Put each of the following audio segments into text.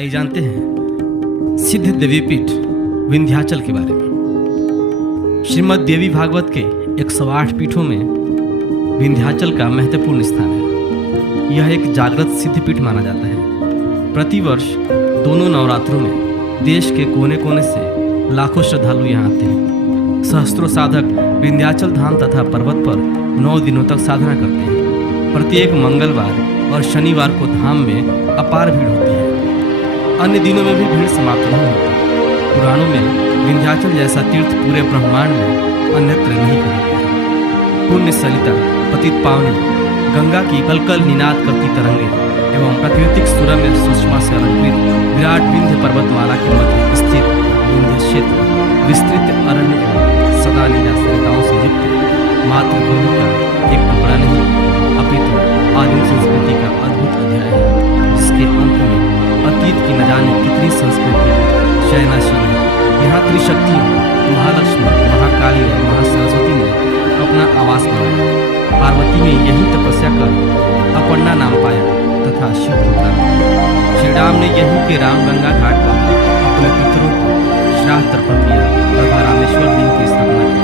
आइए जानते हैं सिद्ध देवीपीठ विंध्याचल के बारे में। श्रीमद् देवी भागवत के 108 पीठों में विंध्याचल का महत्वपूर्ण स्थान है। यह एक जागृत सिद्ध पीठ माना जाता है। प्रतिवर्ष दोनों नवरात्रों में देश के कोने कोने से लाखों श्रद्धालु यहाँ आते हैं। सहस्त्रों साधक विंध्याचल धाम तथा पर्वत पर 9 दिनों तक साधना करते हैं। प्रत्येक मंगलवार और शनिवार को धाम में अपार भीड़ होती है। अन्य दिनों में भी भीड़ समाप्त नहीं होती। पुराणों में विंध्याचल जैसा तीर्थ पूरे ब्रह्मांड में अन्यत्र नहीं कहा गया है। पुण्य सलिता, पतित पावनी, गंगा की कलकल निनाद करती तरंगे एवं प्राकृतिक सुरम्य सुषमा से अलंकृत विराट विंध्य पर्वतमाला के मध्य स्थित विंध्य क्षेत्र विस्तृत अरण्य एवं सदा लीला सरिताओं से युक्त मातृभूमि का एक टुकड़ा नहीं अपितु आदिम संस्कृति का अद्भुत अध्याय है, जिसके अंत में अतीत की न जाने कितनी संस्कृतियाँ शयनाशील है। यहाँ त्रिशक्तियों महालक्ष्मी, महाकाली और महासरस्वती ने अपना आवास बनाया। पार्वती ने यही तपस्या कर अपर्णा नाम पाया तथा शिव को प्राप्त। श्री राम ने यहीं के रामगंगा घाट पर अपने पितरों को श्राद्ध तर्पण किया तथा रामेश्वर लिंग की स्थापना की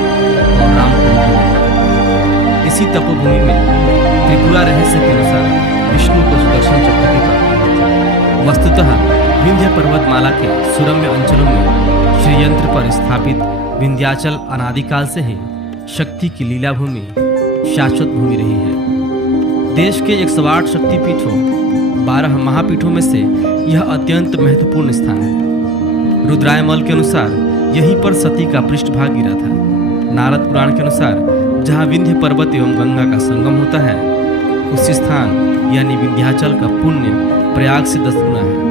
और राम को इसी तपोभूमि में त्रिपुरा रहस्य के अनुसार विष्णु को सुदर्शन चक्र की प्राप्ति हुई। वस्तुतः विंध्य पर्वतमाला के सुरम्य अंचलों में श्री यंत्र पर स्थापित विंध्याचल अनादिकाल से ही शक्ति की लीला भूमि, शाश्वत भूमि रही है। देश के 108 शक्तिपीठों 12 महापीठों में से यह अत्यंत महत्वपूर्ण स्थान है। रुद्रायमल के अनुसार यहीं पर सती का पृष्ठभाग गिरा था। नारद पुराण के अनुसार जहाँ विंध्य पर्वत एवं गंगा का संगम होता है, उस स्थान यानी विंध्याचल का पुण्य प्रयाग से 10 गुना है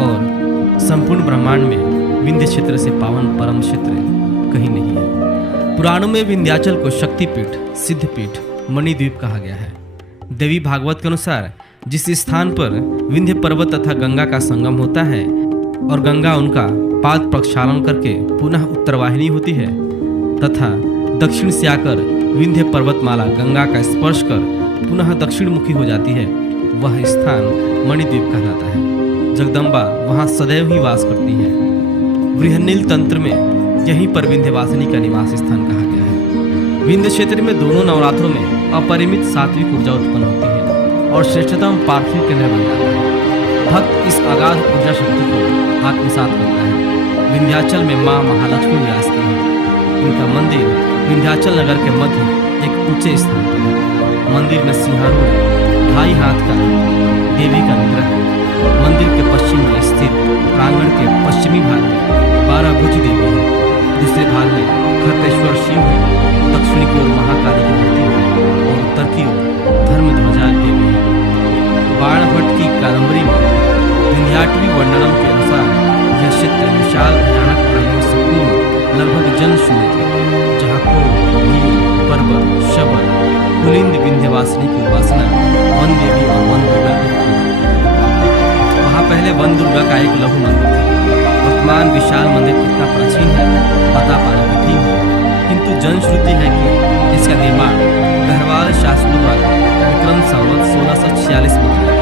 और संपूर्ण ब्रह्मांड में विंध्य क्षेत्र से पावन परम क्षेत्र कहीं नहीं है। पुराणों में विंध्याचल को शक्तिपीठ, सिद्धपीठ, मणिद्वीप कहा गया है। देवी भागवत के अनुसार जिस स्थान पर विंध्य पर्वत तथा गंगा का संगम होता है और गंगा उनका पाद प्रक्षालन करके पुनः उत्तरवाहिनी होती है तथा दक्षिण से आकर विंध्य पर्वतमाला गंगा का स्पर्श कर पुनः दक्षिण मुखी हो जाती है, वह स्थान मणिद्वीप कहलाता है। जगदम्बा वहाँ सदैव ही वास करती है। बृहन्नील तंत्र में यहीं पर विंध्यवासिनी का निवास स्थान कहा गया है। विंध्य क्षेत्र में दोनों नवरात्रों में अपरिमित सात्विक ऊर्जा उत्पन्न होती है और श्रेष्ठतम पार्थिव केंद्र बन जाता है। भक्त इस अगाध ऊर्जा शक्ति को आत्मसात करता है। विंध्याचल में माँ महालक्ष्मी विराजती है। इनका मंदिर विंध्याचल नगर के मध्य एक ऊंचे स्थान पर है। मंदिर में सिंहारूढ़ 2.5 हाथ का देवी का विग्रह है। मंदिर के पश्चिम में स्थित प्रांगण के पश्चिमी भाग में 12 भुज देवी है। दूसरे भाग में खरतेश्वर शिव है। दक्षिण की ओर महाकाली की मूर्ति है और उत्तर की ओर धर्मध्वजा देवी है। बाणभट्ट की कादंबरी में विंध्याटवी वर्णनम के अनुसार यह क्षेत्र विशाल भयानक प्राणियों से पूर्ण लगभग जन शून्य था, जहाँ को पर्वत, शबर, कुलिंद विंध्यवासिनी की उपासना वन देवी और वन दुर्गा की। वहाँ पहले वन दुर्गा का एक लघु मंदिर था। वर्तमान विशाल मंदिर कितना प्राचीन है पता पाना कठिन है, किंतु जनश्रुति है कि इसका निर्माण गढ़वाल शासकों द्वारा विक्रम संवत 1646 में किया,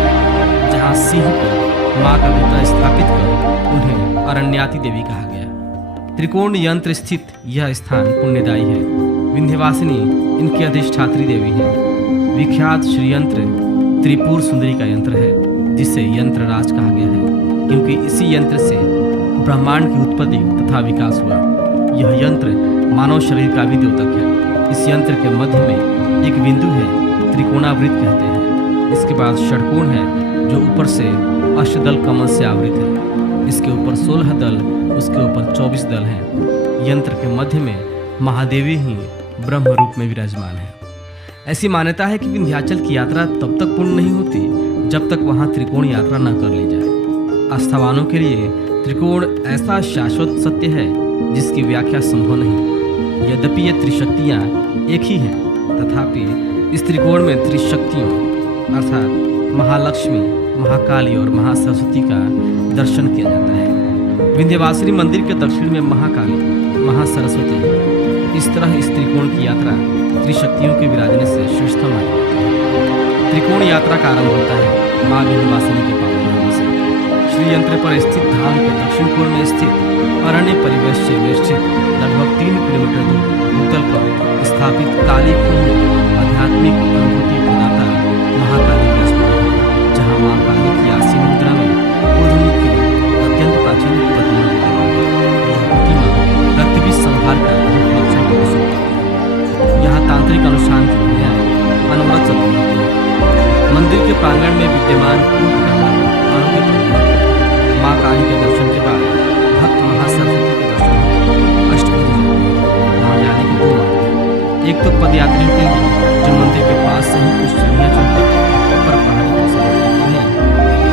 जहाँ सिंह पर माँ का पुत्र स्थापित कर उन्हें अरण्याति देवी कहा गया। त्रिकोण यंत्र स्थित यह स्थान पुण्यदायी है। विंध्यवासिनी इनकी अधिष्ठात्री देवी है। विख्यात श्रीयंत्र त्रिपुर सुंदरी का यंत्र है, जिसे यंत्रराज कहा गया है, क्योंकि इसी यंत्र से ब्रह्मांड की उत्पत्ति तथा विकास हुआ। यह यंत्र मानव शरीर का भी द्योतक है। इस यंत्र के मध्य में एक बिंदु है, त्रिकोणावृत कहते हैं। इसके बाद षटकोण है, जो ऊपर से अष्टदल कमल से आवृत है। इसके ऊपर 16 दल, उसके ऊपर 24 दल हैं। यंत्र के मध्य में महादेवी ही ब्रह्म रूप में विराजमान है। ऐसी मान्यता है कि विंध्याचल की यात्रा तब तक पूर्ण नहीं होती जब तक वहाँ त्रिकोण यात्रा न कर ली जाए। आस्थावानों के लिए त्रिकोण ऐसा शाश्वत सत्य है जिसकी व्याख्या संभव नहीं। यद्यपि ये त्रिशक्तियाँ एक ही हैं, तथापि इस त्रिकोण में त्रिशक्तियों अर्थात महालक्ष्मी, महाकाली और महासरस्वती का दर्शन किया जाता है। विंध्यवासिनी मंदिर के दक्षिण में महाकाली, महासरस्वती। इस तरह इस त्रिकोण की यात्रा त्रिशक्तियों के विराजने से श्रेष्ठतम है। त्रिकोण यात्रा का आरंभ होता है माँ विंध्यवासिनी के पावन नाम से। श्रीयंत्र पर स्थित धाम के दक्षिण पूर्व में स्थित अरण्य परिवेश से वेष्टित लगभग 3 किलोमीटर दूर भूतल पर स्थापित काली कुंड आध्यात्मिक अनुभूति प्रदाता महाकाली का स्मरण है, जहाँ माँ काली की आसीन मुद्रा में ऊर्ध्वमुखी अत्यंत प्राचीन प्रतिमा विद्यमान है। यह प्रतिमा रक्तबीज संहार का लक्षण प्रदर्शित करती है। यहाँ तांत्रिक अनुष्ठान की क्रियाएं अनवरत चल रही है। मंदिर के प्रांगण में विद्यमान आरोग्य प्रतिमा माँ काली के दर्शन के बाद भक्त महासरस्वती के दर्शन होते अष्टभुजी वहाँ जाने के 2 मार्ग हैं। एक तो पदयात्रियों के लिए जो मंदिर के पास से ही कुछ सीढ़ियाँ चढ़कर ऊपर पहाड़ी पर सफर करते हैं,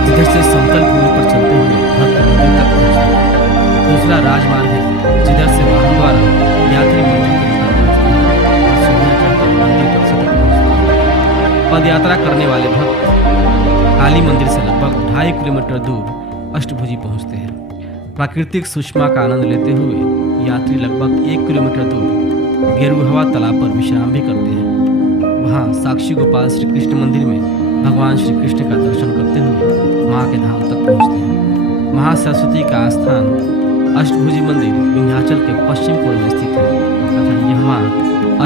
जिधर से समतल भूमि पर चलते हुए भक्त मंदिर तक पहुँचते हैं। दूसरा राजमार्ग है जिधर से वाहन द्वारा यात्री मंदिर के निकट पहुँचते हैं और सीढ़ियाँ चढ़कर मंदिर परिसर तक पहुँचते हैं। पद यात्रा करने वाले भक्त काली मंदिर से लगभग 2.5 किलोमीटर दूर अष्टभुजी पहुंचते हैं। प्राकृतिक सुषमा का आनंद लेते हुए यात्री लगभग 1 किलोमीटर दूर गेरुहवा तालाब पर विश्राम भी करते हैं। वहां साक्षी गोपाल श्री कृष्ण मंदिर में भगवान श्री कृष्ण का दर्शन करते हुए माँ के धाम तक पहुंचते हैं। महासरस्वती का आस्थान अष्टभुजी मंदिर विंध्याचल के पश्चिम पूर्व में स्थित है तथा यह माँ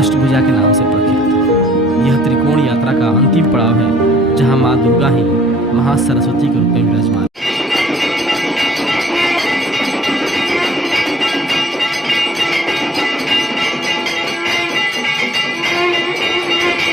अष्टभुजा के नाम से प्रख्यात है। यह त्रिकोण यात्रा का अंतिम पड़ाव है जहाँ माँ दुर्गा ही महासरस्वती के रूप में विराजमान